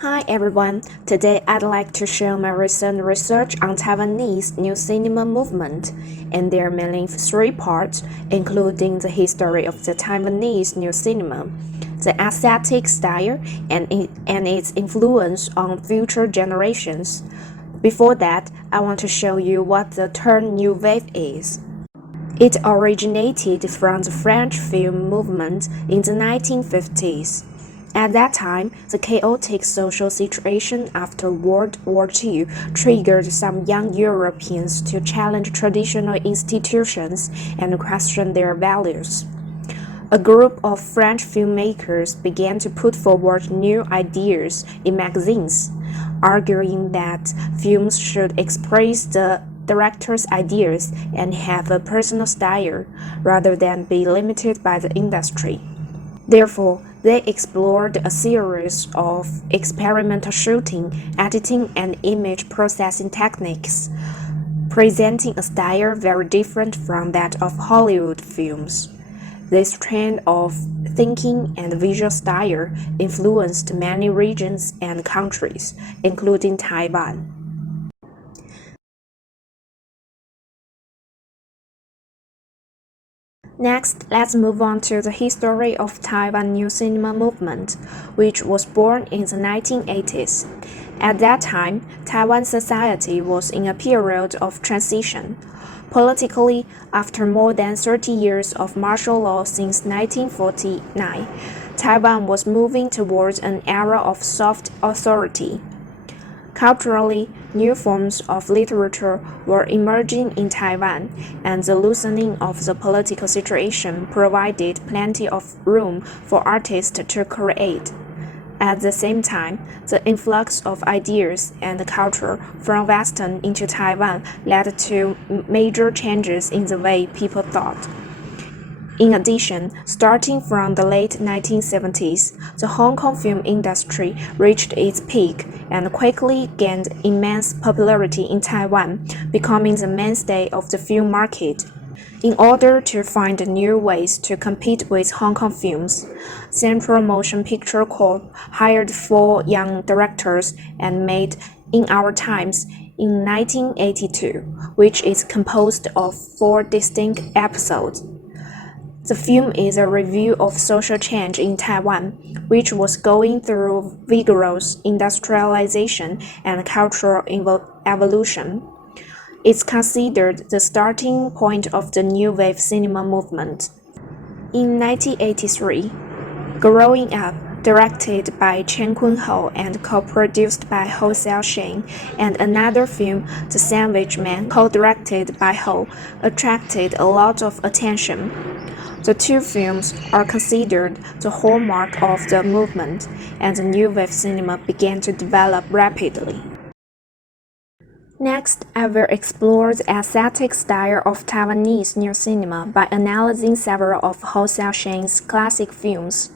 Hi everyone, today I'd like to share my recent research on Taiwanese new cinema movement, and there are mainly three parts, including the history of the Taiwanese new cinema, the aesthetic style, and its influence on future generations. Before that, I want to show you what the term New Wave is. It originated from the French film movement in the 1950s. At that time, the chaotic social situation after World War II triggered some young Europeans to challenge traditional institutions and question their values. A group of French filmmakers began to put forward new ideas in magazines, arguing that films should express the director's ideas and have a personal style rather than be limited by the industry. Therefore, they explored a series of experimental shooting, editing, and image processing techniques, presenting a style very different from that of Hollywood films. This trend of thinking and visual style influenced many regions and countries, including Taiwan. Next, let's move on to the history of Taiwan New Cinema movement, which was born in the 1980s. At that time, Taiwan society was in a period of transition. Politically, after more than 30 years of martial law since 1949, Taiwan was moving towards an era of soft authority. Culturally, new forms of literature were emerging in Taiwan, and the loosening of the political situation provided plenty of room for artists to create. At the same time, the influx of ideas and culture from Western into Taiwan led to major changes in the way people thought. In addition, starting from the late 1970s, the Hong Kong film industry reached its peak and quickly gained immense popularity in Taiwan, becoming the mainstay of the film market. In order to find new ways to compete with Hong Kong films, Central Motion Picture Corp hired four young directors and made In Our Times in 1982, which is composed of four distinct episodes. The film is a review of social change in Taiwan, which was going through vigorous industrialization and cultural evolution. It's considered the starting point of the New Wave cinema movement. In 1983, Growing Up, directed by Chen and co-produced by Ho Xiaoxing, and another film, The Sandwich Man, co-directed by Ho, attracted a lot of attention. The two films are considered the hallmark of the movement, and the New Wave cinema began to develop rapidly. Next, I will explore the aesthetic style of Taiwanese new cinema by analyzing several of Ho Xiaoxing's classic films.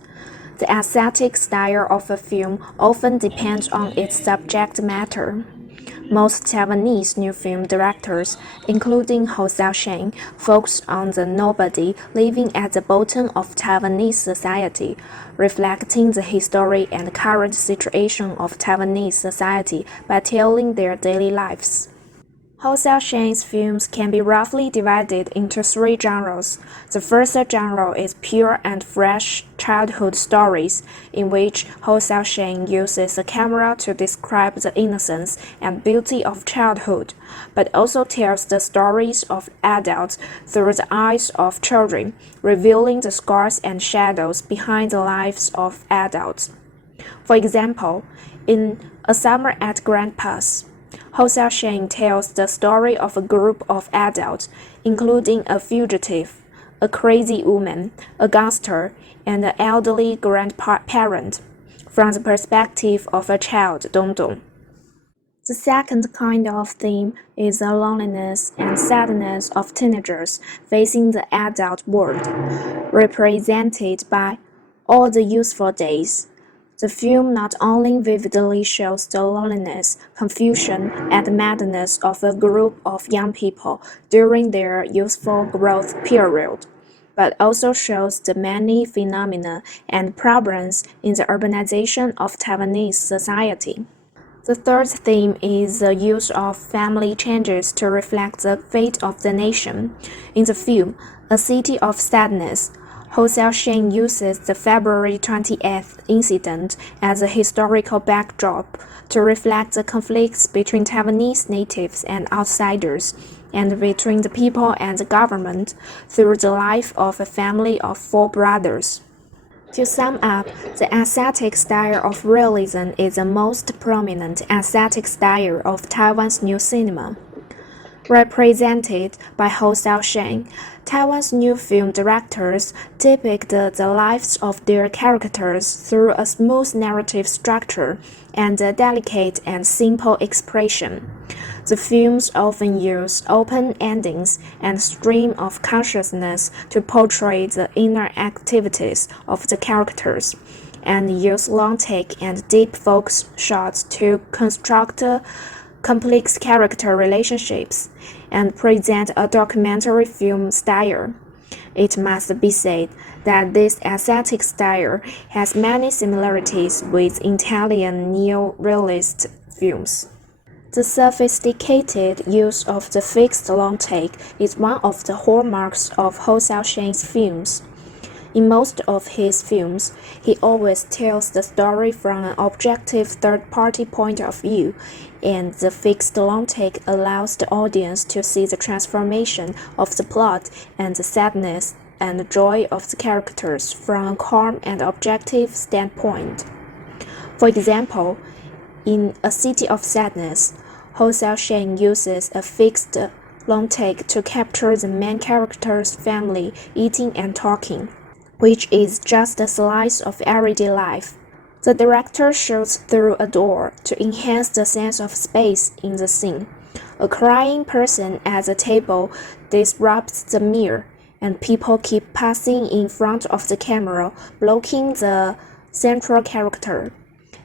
The aesthetic style of a film often depends on its subject matter. Most Taiwanese new film directors, including Ho Xiaoxing, focus on the nobody living at the bottom of Taiwanese society, reflecting the history and current situation of Taiwanese society by telling their daily lives. Ho Xiaoxing's films can be roughly divided into three genres. The first genre is pure and fresh childhood stories, in which Ho Xiaoxing uses the camera to describe the innocence and beauty of childhood, but also tells the stories of adults through the eyes of children, revealing the scars and shadows behind the lives of adults. For example, in A Summer at Grandpa's, Ho Xiaoxing tells the story of a group of adults, including a fugitive, a crazy woman, a gangster, and an elderly grandparent, from the perspective of a child, Dongdong. The second kind of theme is the loneliness and sadness of teenagers facing the adult world, represented by All the Useful Days. The film not only vividly shows the loneliness, confusion, and madness of a group of young people during their youthful growth period, but also shows the many phenomena and problems in the urbanization of Taiwanese society. The third theme is the use of family changes to reflect the fate of the nation. In the film, A City of Sadness, Ho Xiaoxing uses the February 28th incident as a historical backdrop to reflect the conflicts between Taiwanese natives and outsiders, and between the people and the government through the life of a family of four brothers. To sum up, the aesthetic style of realism is the most prominent aesthetic style of Taiwan's new cinema. Represented by Ho Xiaosheng, Taiwan's new film directors depict the lives of their characters through a smooth narrative structure and a delicate and simple expression. The films often use open endings and stream of consciousness to portray the inner activities of the characters, and use long take and deep focus shots to construct complex character relationships and present a documentary film style. It must be said that this aesthetic style has many similarities with Italian neo-realist films. The sophisticated use of the fixed long take is one of the hallmarks of Ho Xiaoxing's films. In most of his films, he always tells the story from an objective third-party point of view, and the fixed long take allows the audience to see the transformation of the plot and the sadness and joy of the characters from a calm and objective standpoint. For example, in A City of Sadness, Ho Xiaoxing uses a fixed long take to capture the main character's family eating and talking, which is just a slice of everyday life. The director shoots through a door to enhance the sense of space in the scene. A crying person at the table disrupts the mirror, and people keep passing in front of the camera, blocking the central character.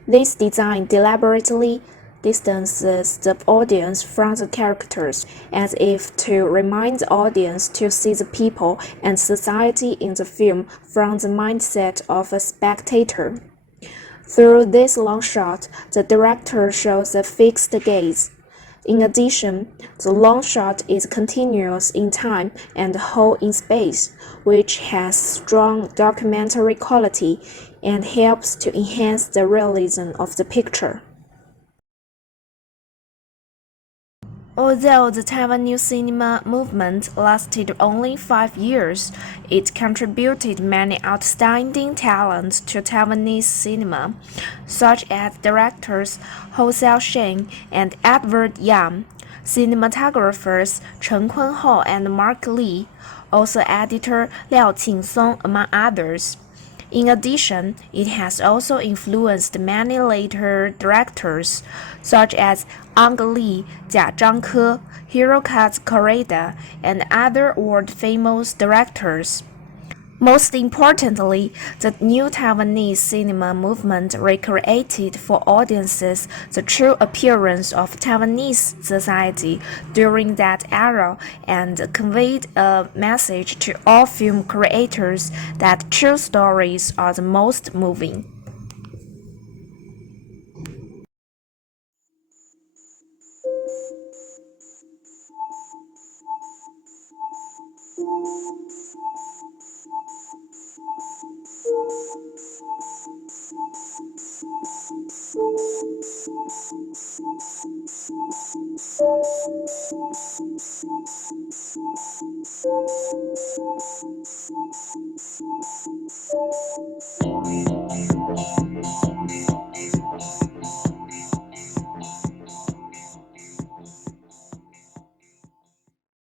This design deliberately distances the audience from the characters, as if to remind the audience to see the people and society in the film from the mindset of a spectator. Through this long shot, the director shows a fixed gaze. In addition, the long shot is continuous in time and whole in space, which has strong documentary quality and helps to enhance the realism of the picture. Although the Taiwan New Cinema movement lasted only 5 years, it contributed many outstanding talents to Taiwanese cinema, such as directors Ho Xiaosheng and Edward Yang, cinematographers Chen and Mark Lee, also editor Liao Qingsong, among others. In addition, it has also influenced many later directors, such as Ang Lee, Jia Zhangke, Hirokazu Koreeda, and other world-famous directors. Most importantly, the new Taiwanese cinema movement recreated for audiences the true appearance of Taiwanese society during that era and conveyed a message to all film creators that true stories are the most moving.